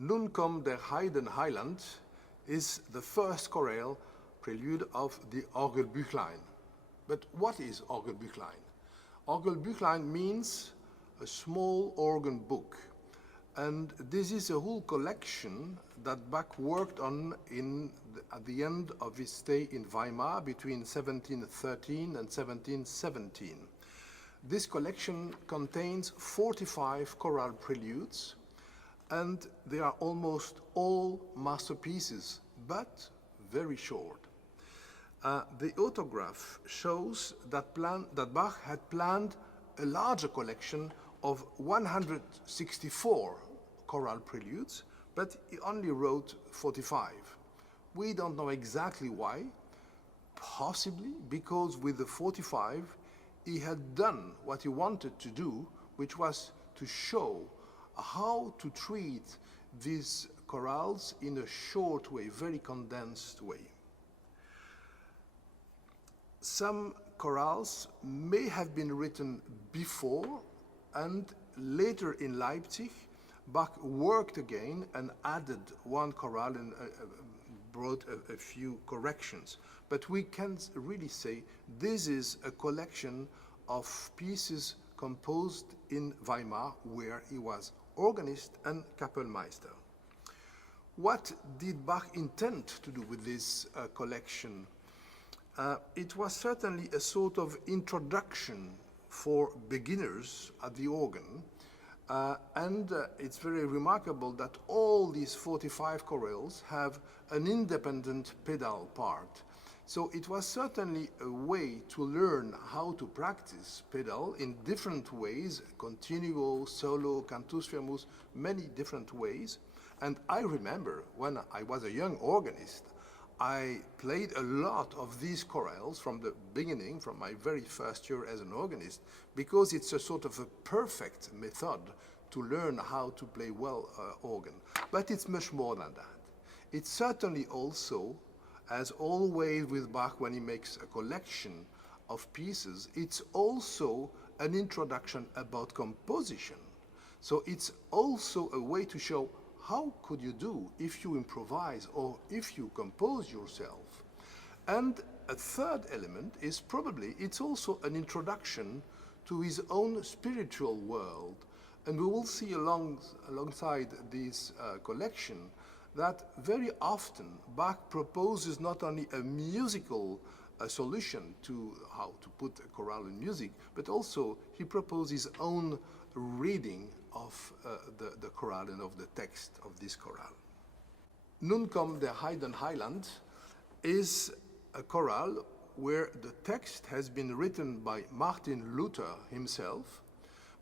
Nun kommt der Heidenheiland is the first chorale prelude of the Orgelbüchlein. But what is Orgelbüchlein? Orgelbüchlein means a small organ book. And this is a whole collection that Bach worked on at the end of his stay in Weimar between 1713 and 1717. This collection contains 45 chorale preludes, and they are almost all masterpieces, but very short. The autograph shows that Bach had planned a larger collection of 164 chorale preludes, but he only wrote 45. We don't know exactly why, possibly because with the 45 he had done what he wanted to do, which was to show how to treat these chorales in a short way, very condensed way. Some chorales may have been written before, and later in Leipzig, Bach worked again and added one chorale and brought a few corrections. But we can really say this is a collection of pieces composed in Weimar, where he was organist and Kapellmeister. What did Bach intend to do with this collection? It was certainly a sort of introduction for beginners at the organ, and it's very remarkable that all these 45 chorales have an independent pedal part. So it was certainly a way to learn how to practice pedal in different ways, continuo, solo, cantus firmus, many different ways. And I remember when I was a young organist, I played a lot of these chorales from the beginning, from my very first year as an organist, because it's a sort of a perfect method to learn how to play well organ. But it's much more than that. It's certainly also, as always with Bach when he makes a collection of pieces, it's also an introduction about composition. So it's also a way to show how could you do if you improvise or if you compose yourself. And a third element is probably it's also an introduction to his own spiritual world. And we will see alongside this collection that very often Bach proposes not only a musical solution to how to put a chorale in music, but also he proposes his own reading of the chorale and of the text of this chorale. Nun kommt der Heidenheiland is a chorale where the text has been written by Martin Luther himself,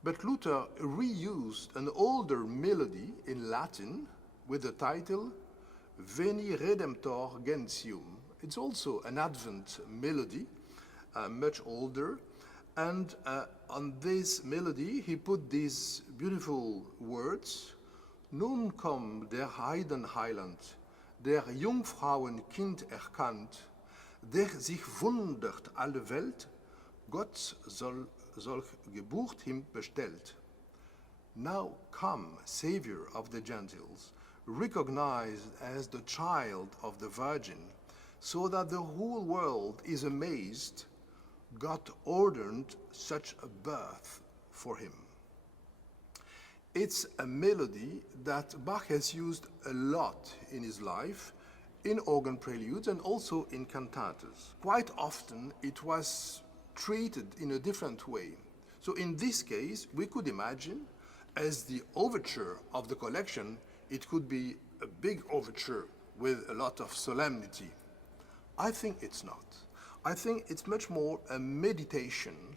but Luther reused an older melody in Latin with the title Veni Redemptor Gentium. It's also an Advent melody, much older, and on this melody he put these beautiful words: Nun komm der Heidenheiland, der Jungfrauen Kind erkannt, der sich wundert alle Welt, Gott solch Geburt ihm bestellt. Now come, Savior of the Gentiles, recognized as the child of the Virgin, so that the whole world is amazed, God ordered such a birth for him. It's a melody that Bach has used a lot in his life, in organ preludes and also in cantatas. Quite often it was treated in a different way. So in this case, we could imagine as the overture of the collection, it could be a big overture with a lot of solemnity. I think it's not. I think it's much more a meditation,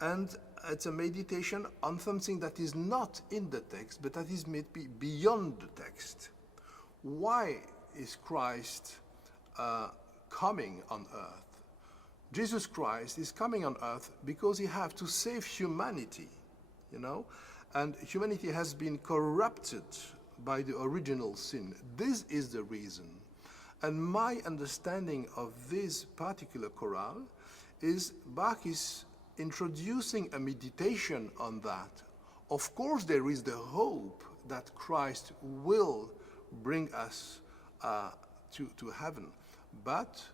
and it's a meditation on something that is not in the text, but that is maybe beyond the text. Why is Christ coming on earth? Jesus Christ is coming on earth because he has to save humanity, you know? And humanity has been corrupted by the original sin. This is the reason. And my understanding of this particular chorale is Bach is introducing a meditation on that. Of course, there is the hope that Christ will bring us to heaven, but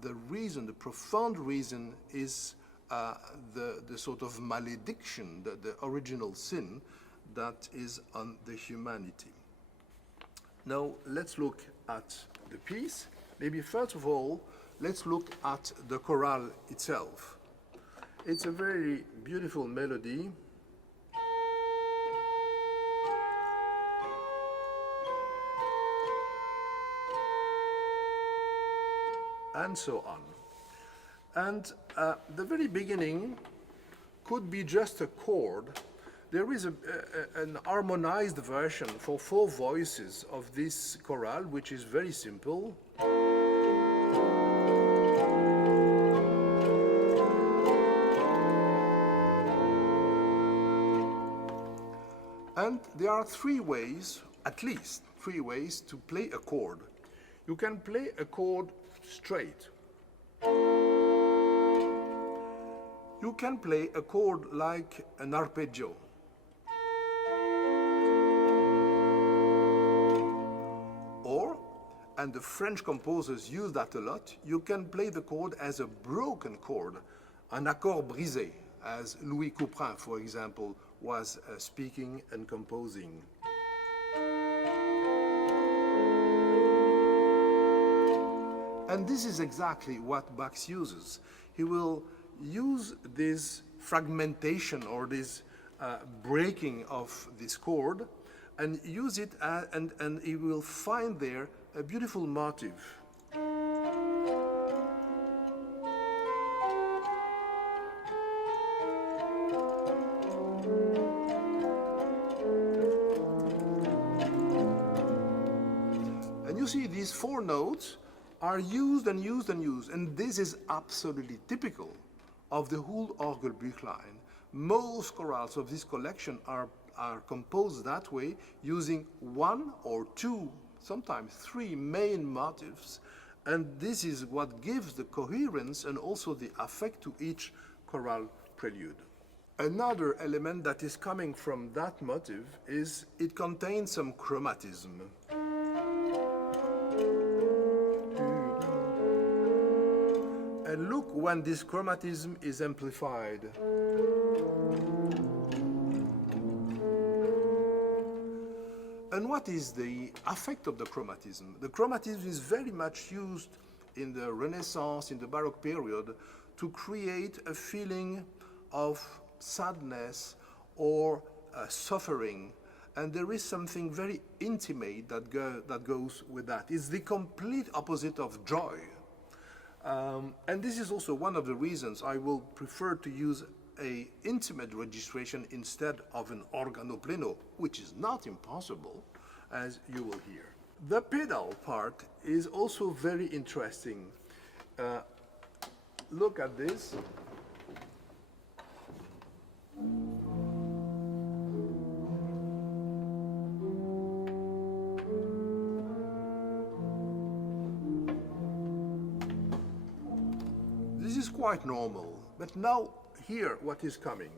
the reason, the profound reason, is the sort of malediction, the original sin that is on the humanity. Now, let's look at the piece. Maybe first of all, let's look at the chorale itself. It's a very beautiful melody. And so on. And the very beginning could be just a chord. There is an harmonized version for 4 voices of this chorale, which is very simple. And there are 3 ways, at least 3 ways, to play a chord. You can play a chord straight. You can play a chord like an arpeggio. Or, and the French composers use that a lot, you can play the chord as a broken chord, an accord brisé, as Louis Couperin, for example, was speaking and composing. And this is exactly what Bach uses. He will use this fragmentation or this breaking of this chord and use it, and he will find there a beautiful motive. And you see these 4 notes are used and used and used, and this is absolutely typical of the whole Orgelbüchlein. Most chorales of this collection are composed that way, using 1 or 2, sometimes 3 main motifs, and this is what gives the coherence and also the effect to each chorale prelude. Another element that is coming from that motive is it contains some chromatism. And look when this chromatism is amplified. And what is the effect of the chromatism? The chromatism is very much used in the Renaissance, in the Baroque period, to create a feeling of sadness or suffering. And there is something very intimate that goes with that. It's the complete opposite of joy. And this is also one of the reasons I will prefer to use an intimate registration instead of an organo pleno, which is not impossible, as you will hear. The pedal part is also very interesting. Look at this. This is quite normal, but now hear what is coming.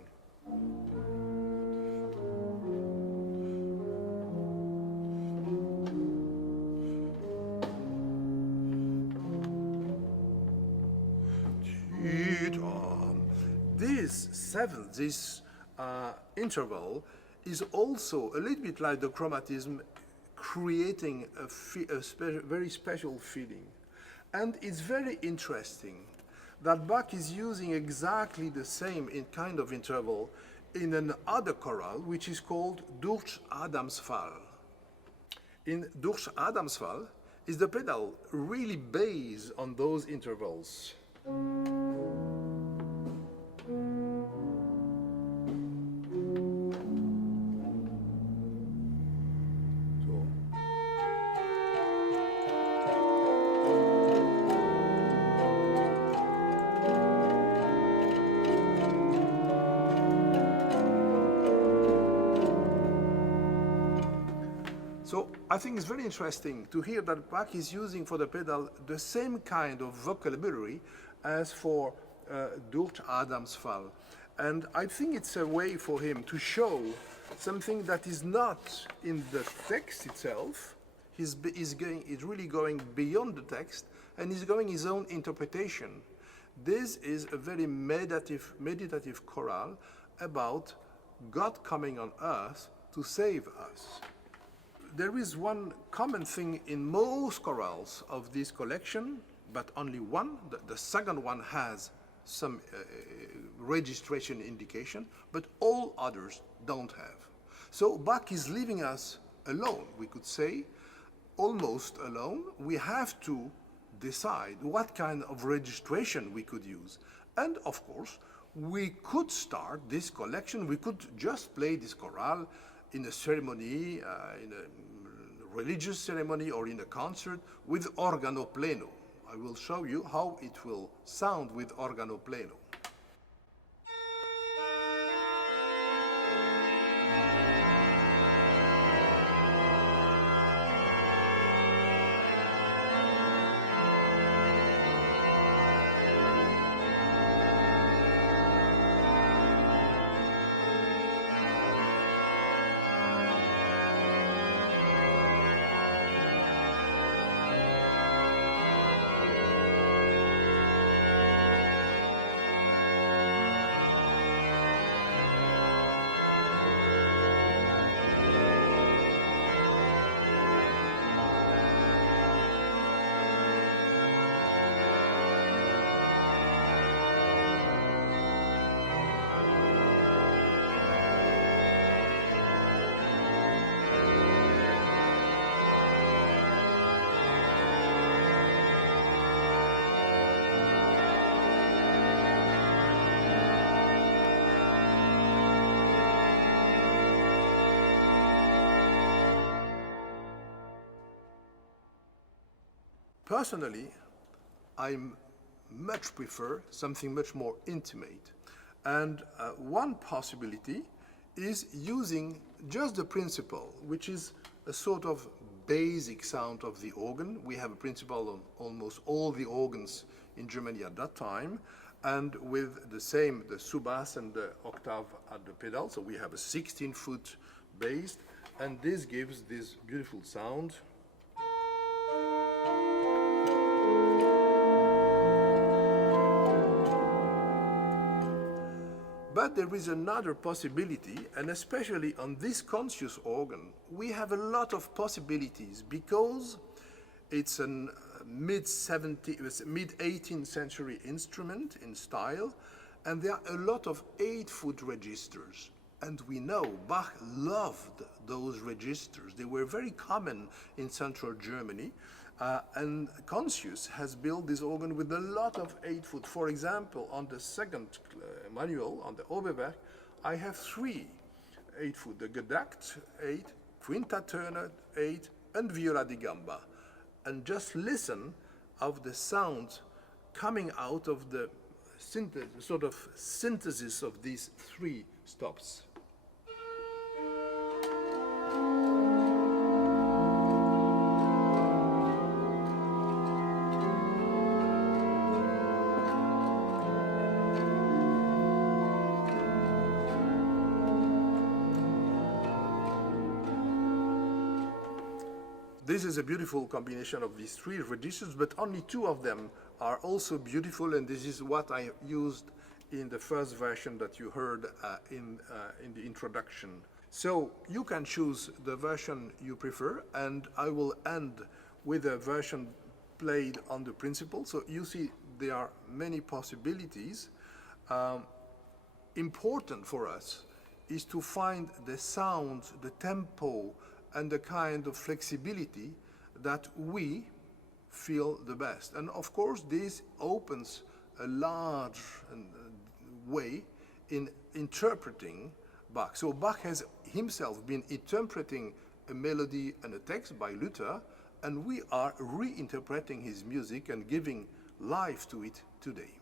This seventh, this interval, is also a little bit like the chromatism, creating a very special feeling. And it's very interesting that Bach is using exactly the same kind of interval in another chorale, which is called Durch Adamsfall. In Durch Adamsfall, is the pedal really based on those intervals. So I think it's very interesting to hear that Bach is using for the pedal the same kind of vocabulary as for Durch Adamsfall. And I think it's a way for him to show something that is not in the text itself. He's really going beyond the text, and he's going his own interpretation. This is a very meditative chorale about God coming on earth to save us. There is one common thing in most chorales of this collection, but only one. The second one has some registration indication, but all others don't have. So Bach is leaving us alone, we could say, almost alone. We have to decide what kind of registration we could use. And of course, we could start this collection, we could just play this chorale in a ceremony, in a religious ceremony or in a concert with organo pleno. I will show you how it will sound with organo pleno. Personally, I much prefer something much more intimate. And one possibility is using just the principle, which is a sort of basic sound of the organ. We have a principle on almost all the organs in Germany at that time, and with the same, the sub-bass and the octave at the pedal. So we have a 16-foot bass, and this gives this beautiful sound. But there is another possibility, and especially on this conscious organ, we have a lot of possibilities because it's a mid-18th century instrument in style, and there are a lot of 8-foot registers. And we know Bach loved those registers. They were very common in central Germany. And Contius has built this organ with a lot of 8-foot. For example, on the second manual, on the Oberwerk, I have 3 8-foot, the Gedacht 8, Quinta Turner 8, and Viola di Gamba. And just listen of the sound coming out of the sort of synthesis of these 3 stops. This is a beautiful combination of these 3 registers, but only 2 of them are also beautiful, and this is what I used in the first version that you heard in the introduction. So you can choose the version you prefer, and I will end with a version played on the principle. So you see there are many possibilities. Important for us is to find the sound, the tempo, and the kind of flexibility that we feel the best. And of course, this opens a large way in interpreting Bach. So Bach has himself been interpreting a melody and a text by Luther, and we are reinterpreting his music and giving life to it today.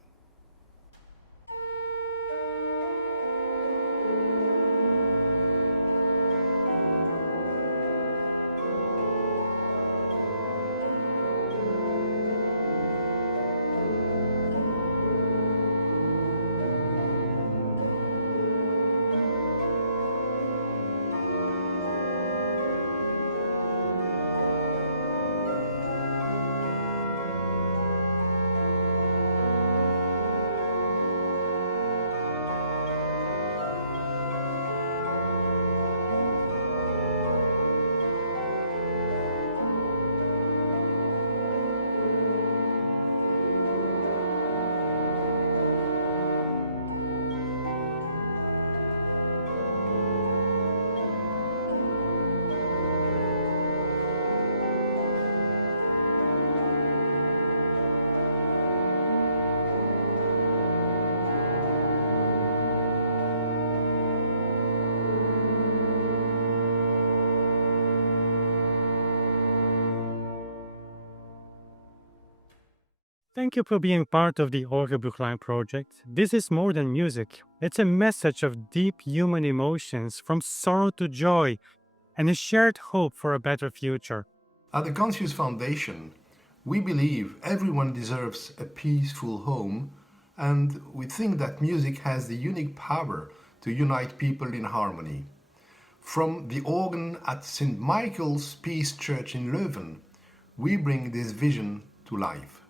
Thank you for being part of the Orgelbuchlein project. This is more than music. It's a message of deep human emotions, from sorrow to joy, and a shared hope for a better future. At the Conscious Foundation, we believe everyone deserves a peaceful home, and we think that music has the unique power to unite people in harmony. From the organ at St. Michael's Peace Church in Leuven, we bring this vision to life.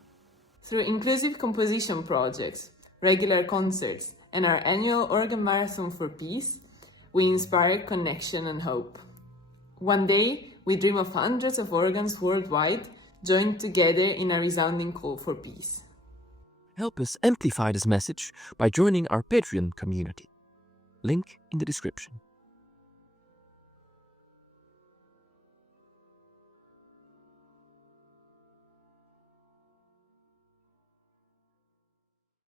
Through inclusive composition projects, regular concerts, and our annual Organ Marathon for Peace, we inspire connection and hope. One day, we dream of hundreds of organs worldwide joined together in a resounding call for peace. Help us amplify this message by joining our Patreon community. Link in the description.